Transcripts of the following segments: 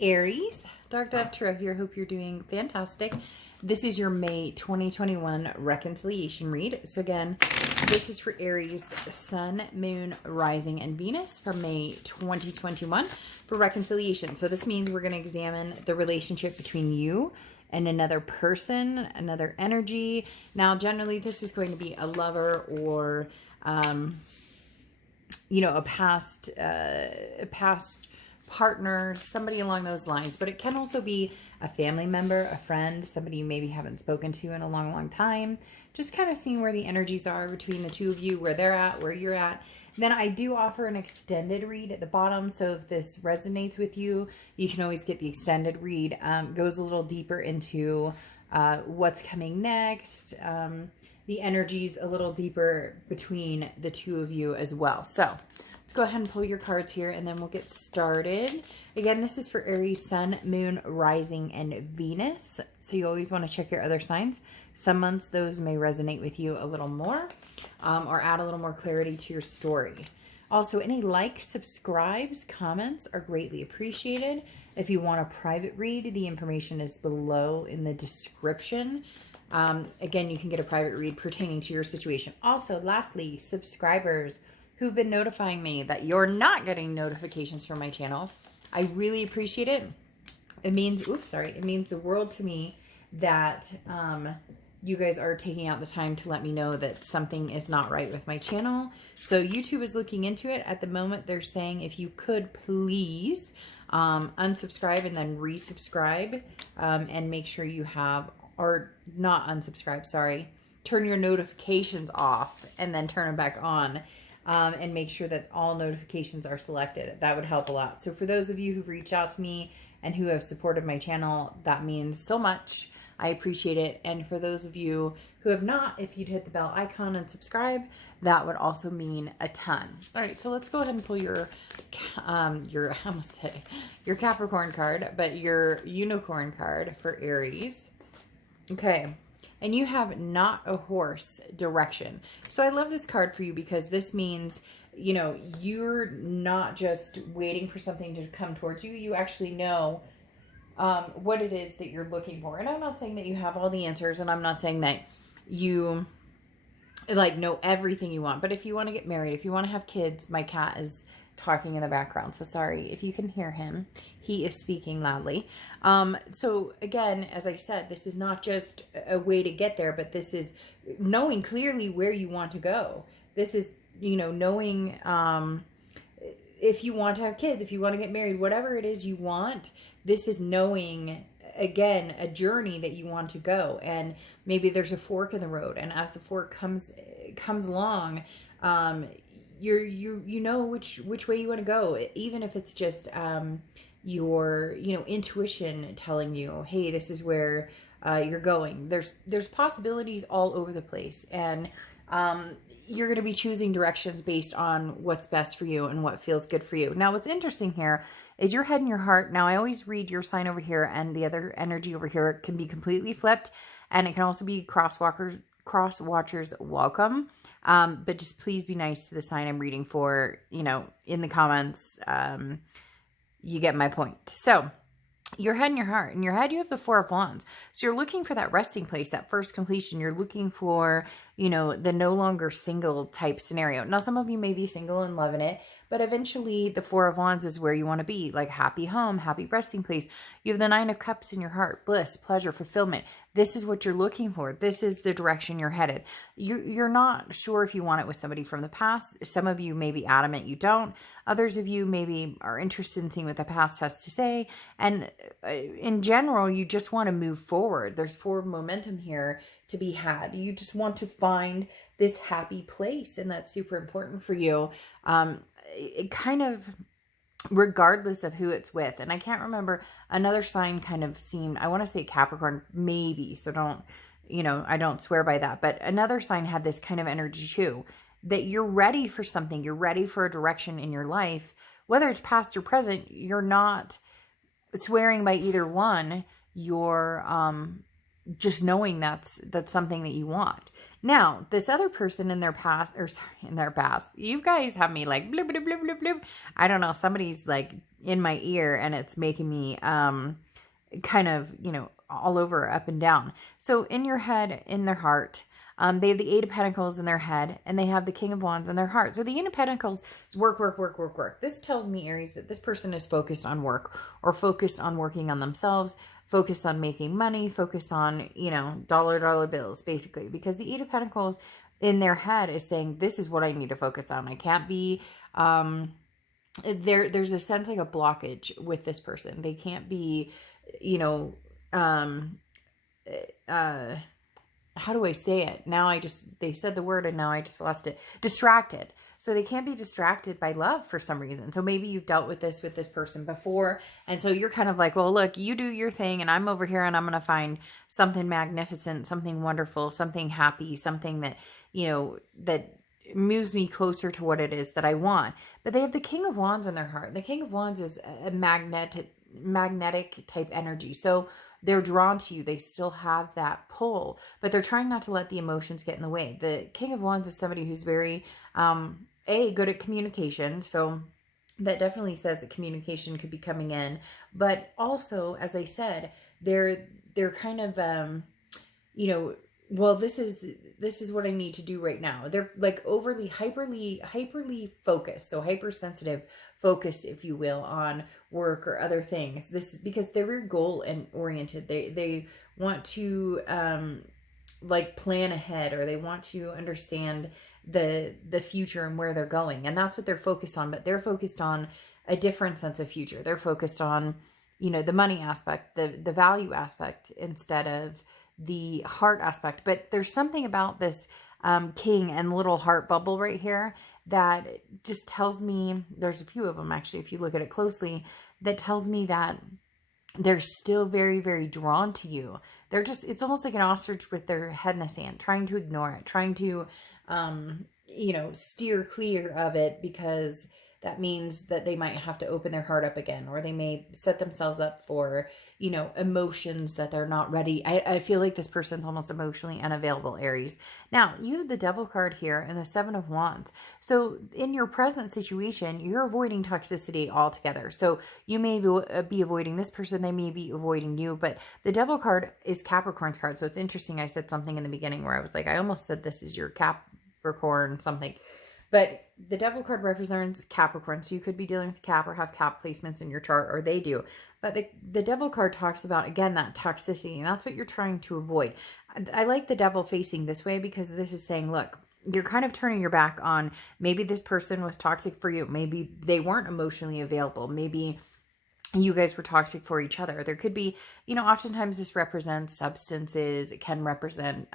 Aries, Dark Dove Tarot here. Hope you're doing fantastic. This is your May 2021 reconciliation read. So again, this is for Aries, Sun, Moon, Rising, and Venus for May 2021 for reconciliation. So this means we're going to examine the relationship between you and another person, another energy. Now, generally, this is going to be a lover or, you know, a past partner, somebody along those lines. But it can also be a family member, a friend, somebody you maybe haven't spoken to in a long, long time. Just kind of seeing where the energies are between the two of you, where they're at, where you're at. Then I do offer an extended read at the bottom. So if this resonates with you, you can always get the extended read. Goes a little deeper into what's coming next. The energies a little deeper between the two of you as well. So let's go ahead and pull your cards here and then we'll get started. Again, this is for Aries, Sun, Moon, Rising, and Venus. So you always want to check your other signs. Some months those may resonate with you a little more or add a little more clarity to your story. Also, any likes, subscribes, comments are greatly appreciated. If you want a private read, the information is below in the description. Again, you can get a private read pertaining to your situation. Also, lastly, subscribers who've been notifying me that you're not getting notifications from my channel, I really appreciate it. It means, it means the world to me that you guys are taking out the time to let me know that something is not right with my channel. So YouTube is looking into it. At the moment, they're saying if you could please unsubscribe and then resubscribe and make sure you have, or not unsubscribe, sorry, turn your notifications off and then turn them back on. And make sure that all notifications are selected. That would help a lot. So for those of you who've reached out to me and who have supported my channel, that means so much. I appreciate it. And for those of you who have not, if you'd hit the bell icon and subscribe, that would also mean a ton. All right, so let's go ahead and pull your I almost said your Capricorn card, but your Unicorn card for Aries. Okay. And you have not a horse direction. So I love this card for you because this means, you know, you're not just waiting for something to come towards you. You actually know what it is that you're looking for. And I'm not saying that you have all the answers, and I'm not saying that you like know everything you want. But if you want to get married, if you want to have kids, my cat is talking in the background. So sorry if you can hear him. He is speaking loudly. So again, as I said, this is not just a way to get there, but this is knowing clearly where you want to go. This is, you know, knowing if you want to have kids, if you want to get married, whatever it is you want, this is knowing, again, a journey that you want to go. And maybe there's a fork in the road. And as the fork comes along, you know which way you want to go, even if it's just your, you know, intuition telling you, hey, this is where you're going. There's possibilities all over the place, and you're going to be choosing directions based on what's best for you and what feels good for you. Now, what's interesting here is your head and your heart. Now, I always read your sign over here, and the other energy over here can be completely flipped, and it can also be cross watchers welcome. But just please be nice to the sign I'm reading for, you know, in the comments. You get my point. So your head and your heart. In your head, you have the Four of Wands. So you're looking for that resting place, that first completion. You're looking for, you know, the no longer single type scenario. Now, some of you may be single and loving it, but eventually the Four of Wands is where you want to be, like happy home, happy resting place. You have the Nine of Cups in your heart, bliss, pleasure, fulfillment. This is what you're looking for. This is the direction you're headed. You're not sure if you want it with somebody from the past. Some of you may be adamant you don't. Others of you maybe are interested in seeing what the past has to say. And in general, you just want to move forward. There's forward momentum here to be had. You just want to find this happy place, and that's super important for you. It kind of, regardless of who it's with. And I can't remember, another sign kind of seemed, I want to say Capricorn, maybe, so don't, you know, I don't swear by that, but another sign had this kind of energy too, that you're ready for something, you're ready for a direction in your life, whether it's past or present. You're not swearing by either one. You're just knowing that's something that you want. Now, this other person in their past, you guys have me like, bloop, bloop, bloop, bloop, bloop. I don't know. Somebody's like in my ear, and it's making me kind of, you know, all over, up and down. So in your head, in their heart, they have the Eight of Pentacles in their head, and they have the King of Wands in their heart. So the Eight of Pentacles is work, work, work, work, work. This tells me, Aries, that this person is focused on work, or focused on working on themselves, focused on making money, focused on, you know, dollar bills, basically. Because the Eight of Pentacles in their head is saying, this is what I need to focus on. I can't be, there's a sense like a blockage with this person. They can't be, you know, how do I say it? Now they said the word and now I just lost it. Distracted. So they can't be distracted by love for some reason. So maybe you've dealt with this person before. And so you're kind of like, well, look, you do your thing and I'm over here and I'm going to find something magnificent, something wonderful, something happy, something that, you know, that moves me closer to what it is that I want. But they have the King of Wands in their heart. The King of Wands is a magnetic type energy. So they're drawn to you. They still have that pull, but they're trying not to let the emotions get in the way. The King of Wands is somebody who's very, good at communication. So that definitely says that communication could be coming in, but also, as I said, they're kind of, you know, well, this is what I need to do right now. They're like overly, hyperly focused. So hypersensitive, focused, if you will, on work or other things. This is because they're very goal and oriented. They want to, like plan ahead, or they want to understand the future and where they're going. And that's what they're focused on, but they're focused on a different sense of future. They're focused on, you know, the money aspect, the value aspect, instead of the heart aspect. But there's something about this king and little heart bubble right here that just tells me, there's a few of them actually, if you look at it closely, that tells me that they're still very, very drawn to you. They're just, it's almost like an ostrich with their head in the sand, trying to ignore it, trying to, you know, steer clear of it, because that means that they might have to open their heart up again, or they may set themselves up for, you know, emotions that they're not ready. I feel like this person's almost emotionally unavailable, Aries. Now, you have the Devil card here and the Seven of Wands. So in your present situation, you're avoiding toxicity altogether. So you may be avoiding this person, they may be avoiding you, but the Devil card is Capricorn's card. So it's interesting. I said something in the beginning where I was like, I almost said this is your Capricorn something. But the Devil card represents Capricorn, so you could be dealing with Cap or have Cap placements in your chart, or they do. But the Devil card talks about, again, that toxicity, and that's what you're trying to avoid. I like the Devil facing this way, because this is saying, look, you're kind of turning your back on, maybe this person was toxic for you. Maybe they weren't emotionally available. Maybe you guys were toxic for each other. There could be, you know, oftentimes this represents substances. It can represent,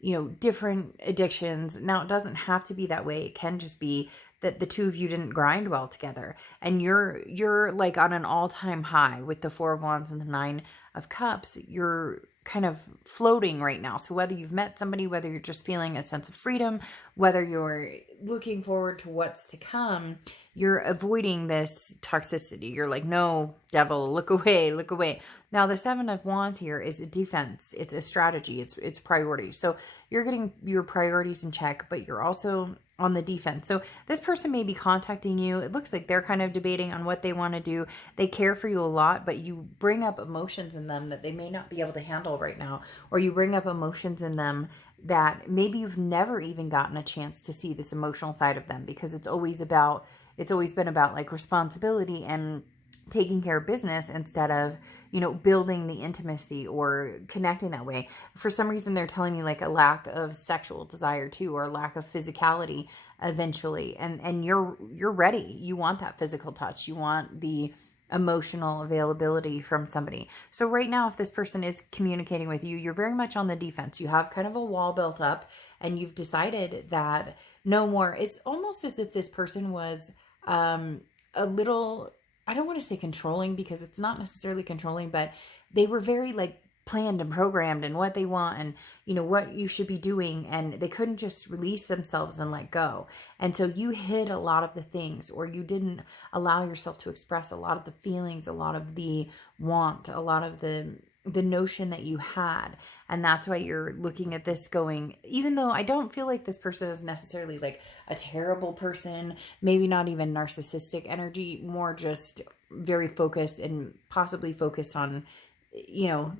you know, different addictions. Now, it doesn't have to be that way. It can just be that the two of you didn't grind well together, and you're like on an all-time high with the Four of Wands and the Nine of Cups. You're kind of floating right now. So whether you've met somebody, whether you're just feeling a sense of freedom, whether you're looking forward to what's to come, you're avoiding this toxicity. You're like, no, Devil, look away, look away. Now, the Seven of Wands here is a defense. It's a strategy. It's priorities. So you're getting your priorities in check, but you're also on the defense. So this person may be contacting you. It looks like they're kind of debating on what they want to do. They care for you a lot, but you bring up emotions in them that they may not be able to handle right now. Or you bring up emotions in them that maybe you've never even gotten a chance to see this emotional side of them, because it's always been about like responsibility and taking care of business instead of, you know, building the intimacy or connecting that way. For some reason, they're telling me like a lack of sexual desire too, or a lack of physicality eventually. And you're ready. You want that physical touch. You want the emotional availability from somebody. So right now, if this person is communicating with you, you're very much on the defense. You have kind of a wall built up, and you've decided that no more. It's almost as if this person was a little, I don't want to say controlling, because it's not necessarily controlling, but they were very like planned and programmed and what they want and, you know, what you should be doing. And they couldn't just release themselves and let go. And so you hid a lot of the things, or you didn't allow yourself to express a lot of the feelings, a lot of the want, a lot of the the notion that you had. And that's why you're looking at this going, even though I don't feel like this person is necessarily like a terrible person, maybe not even narcissistic energy, more just very focused and possibly focused on, you know,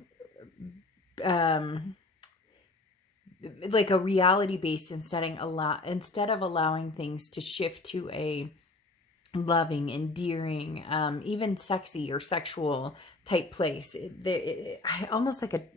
like a reality based instead of allowing things to shift to a loving, endearing, even sexy or sexual type place. Almost like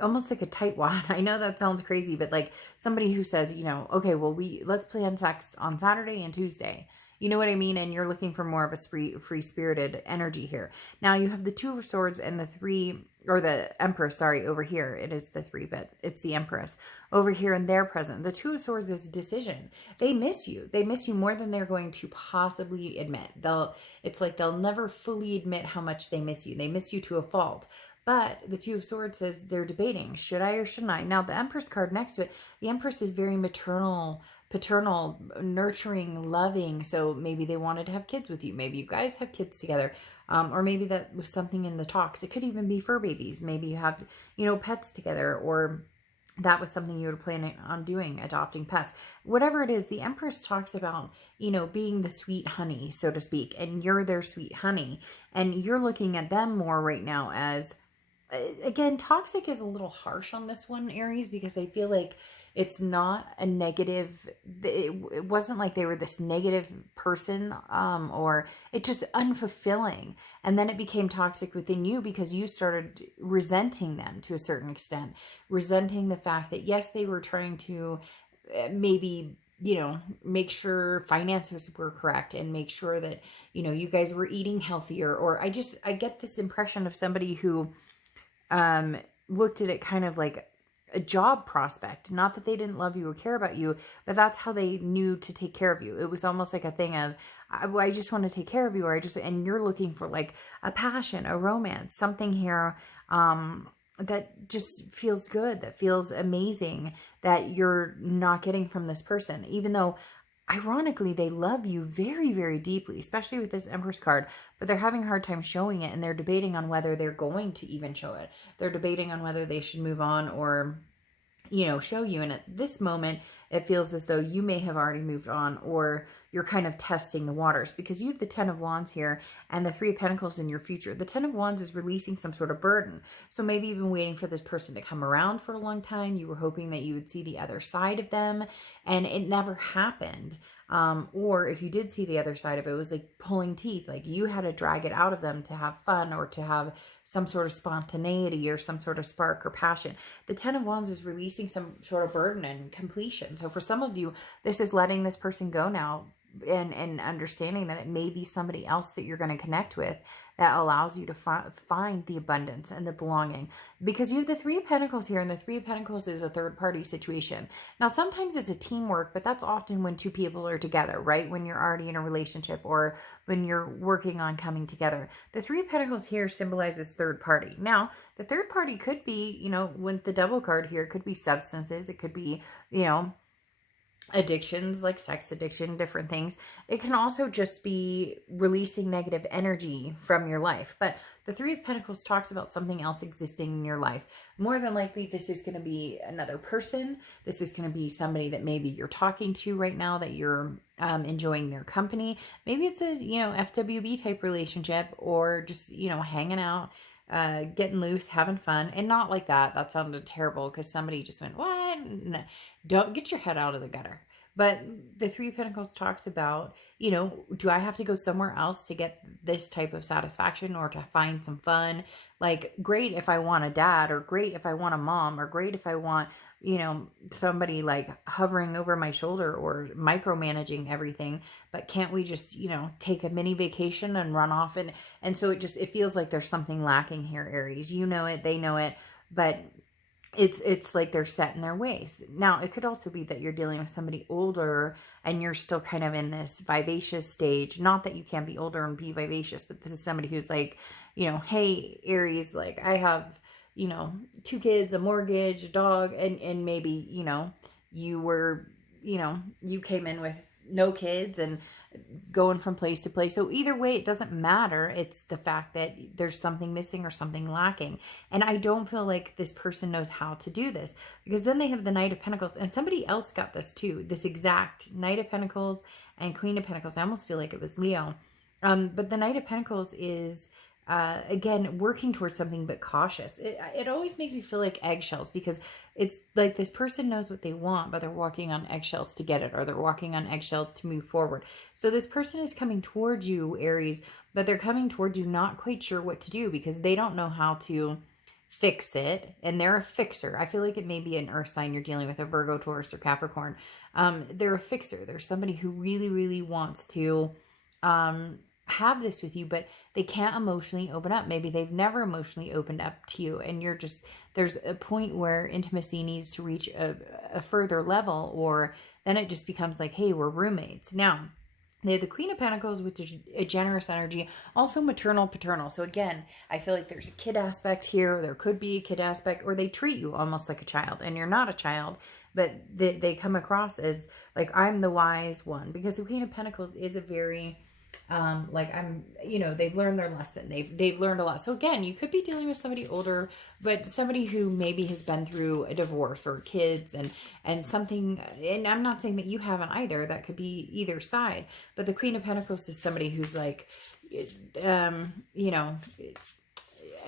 almost like a tightwad. I know that sounds crazy, but like somebody who says, you know, okay, well, let's plan sex on Saturday and Tuesday. You know what I mean? And you're looking for more of a free-spirited energy here. Now you have the Two of Swords and the Empress, sorry, over here. It is the 3, but it's the Empress over here in their present. The Two of Swords is decision. They miss you. They miss you more than they're going to possibly admit. It's like they'll never fully admit how much they miss you. They miss you to a fault. But the Two of Swords says they're debating, should I or shouldn't I? Now, the Empress card next to it, the Empress is very maternal, paternal, nurturing, loving. So maybe they wanted to have kids with you. Maybe you guys have kids together. Or maybe that was something in the talks. It could even be fur babies. Maybe you have, you know, pets together, or that was something you were planning on doing, adopting pets. Whatever it is, the Empress talks about, you know, being the sweet honey, so to speak, and you're their sweet honey. And you're looking at them more right now as, again, toxic is a little harsh on this one, Aries, because I feel like it's not a negative. It wasn't like they were this negative person, or it just unfulfilling. And then it became toxic within you because you started resenting them to a certain extent, resenting the fact that, yes, they were trying to maybe, you know, make sure finances were correct and make sure that, you know, you guys were eating healthier. Or I get this impression of somebody who looked at it kind of like a job prospect. Not that they didn't love you or care about you, but that's how they knew to take care of you. It was almost like a thing of, I just want to take care of you, or and you're looking for like a passion, a romance, something here, that just feels good, that feels amazing, that you're not getting from this person, even though ironically, they love you very, very deeply, especially with this Empress card, but they're having a hard time showing it, and they're debating on whether they're going to even show it. They're debating on whether they should move on or, you know, show you. And at this moment, it feels as though you may have already moved on, or you're kind of testing the waters, because you have the 10 of Wands here and the 3 of Pentacles in your future. The 10 of Wands is releasing some sort of burden. So maybe you've been waiting for this person to come around for a long time. You were hoping that you would see the other side of them, and it never happened. Or if you did see the other side of it, it was like pulling teeth. Like you had to drag it out of them to have fun, or to have some sort of spontaneity or some sort of spark or passion. The 10 of Wands is releasing some sort of burden and completion. So for some of you, this is letting this person go now, and understanding that it may be somebody else that you're going to connect with that allows you to find the abundance and the belonging. Because you have the 3 of Pentacles here, and the 3 of Pentacles is a third-party situation. Now, sometimes it's a teamwork, but that's often when 2 people are together, right? When you're already in a relationship, or when you're working on coming together. The 3 of Pentacles here symbolizes third party. Now, the third party could be, you know, with the Devil card here, it could be substances. It could be, you know, addictions like sex addiction, different things. It can also just be releasing negative energy from your life. But the 3 of Pentacles talks about something else existing in your life. More than likely, this is going to be another person. This is going to be somebody that maybe you're talking to right now, that you're enjoying their company. Maybe it's a, you know, FWB type relationship, or just, you know, hanging out, getting loose, having fun. And not like that. That sounded terrible, because somebody just went, what? No, don't get your head out of the gutter. But the 3 of Pentacles talks about, you know, do I have to go somewhere else to get this type of satisfaction, or to find some fun? Like, great if I want a dad, or great if I want a mom, or great if I want, you know, somebody like hovering over my shoulder or micromanaging everything. But can't we just, you know, take a mini vacation and run off? And so it feels like there's something lacking here, Aries. You know it, they know it, but it's like they're set in their ways. Now, it could also be that you're dealing with somebody older, and you're still kind of in this vivacious stage. Not that you can't be older and be vivacious, but this is somebody who's like, you know, hey, Aries, like I have, you know, 2 kids, a mortgage, a dog, and maybe, you know, you were, you know, you came in with no kids, and going from place to place. So either way, it doesn't matter. It's the fact that there's something missing or something lacking. And I don't feel like this person knows how to do this, because then they have the Knight of Pentacles, and somebody else got this too. This exact Knight of Pentacles and Queen of Pentacles. I almost feel like it was Leo. But the Knight of Pentacles is, again, working towards something, but cautious. It always makes me feel like eggshells, because it's like this person knows what they want, but they're walking on eggshells to get it, or they're walking on eggshells to move forward. So this person is coming towards you, Aries, but they're coming towards you not quite sure what to do, because they don't know how to fix it, and they're a fixer. I feel like it may be an earth sign you're dealing with, a Virgo, Taurus, or Capricorn. They're a fixer. There's somebody who really, really wants to have this with you, but they can't emotionally open up. Maybe they've never emotionally opened up to you, and you're just, there's a point where intimacy needs to reach a further level, or then it just becomes like, hey, we're roommates. Now, they have the Queen of Pentacles, which is a generous energy, also maternal, paternal. So again, I feel like there's a kid aspect here. There could be a kid aspect, or they treat you almost like a child, and you're not a child, but they come across as like, I'm the wise one, because the Queen of Pentacles is a very, like, they've learned their lesson. They've learned a lot. So again, you could be dealing with somebody older, but somebody who maybe has been through a divorce or kids and something, and I'm not saying that you haven't either. That could be either side, but the Queen of Pentacles is somebody who's like,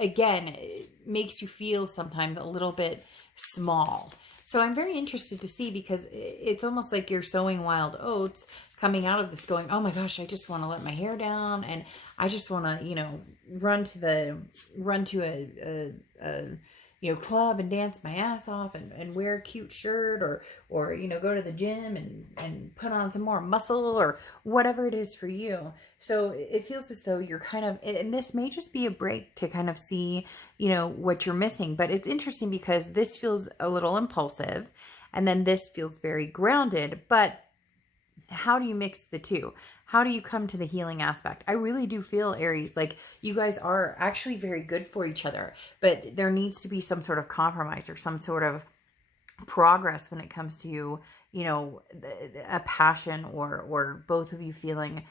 again, it makes you feel sometimes a little bit small. So I'm very interested to see, because it's almost like you're sowing wild oats, coming out of this going, oh my gosh, I just want to let my hair down, and I just want to, run to a club and dance my ass off and wear a cute shirt, or go to the gym and put on some more muscle, or whatever it is for you. So it feels as though you're kind of, and this may just be a break to kind of see, what you're missing. But it's interesting, because this feels a little impulsive, and then this feels very grounded. But how do you mix the two? How do you come to the healing aspect? I really do feel, Aries, like you guys are actually very good for each other, but there needs to be some sort of compromise or some sort of progress when it comes to, a passion, or both of you feeling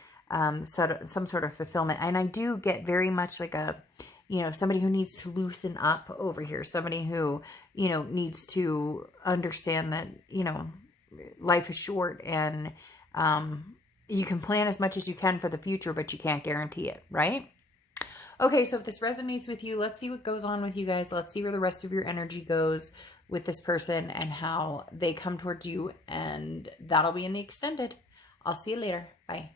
some sort of fulfillment. And I do get very much like a, somebody who needs to loosen up over here, somebody who, needs to understand that, life is short, and you can plan as much as you can for the future, but you can't guarantee it, right? Okay, so if this resonates with you, let's see what goes on with you guys. Let's see where the rest of your energy goes with this person and how they come towards you, and that'll be in the extended. I'll see you later. Bye.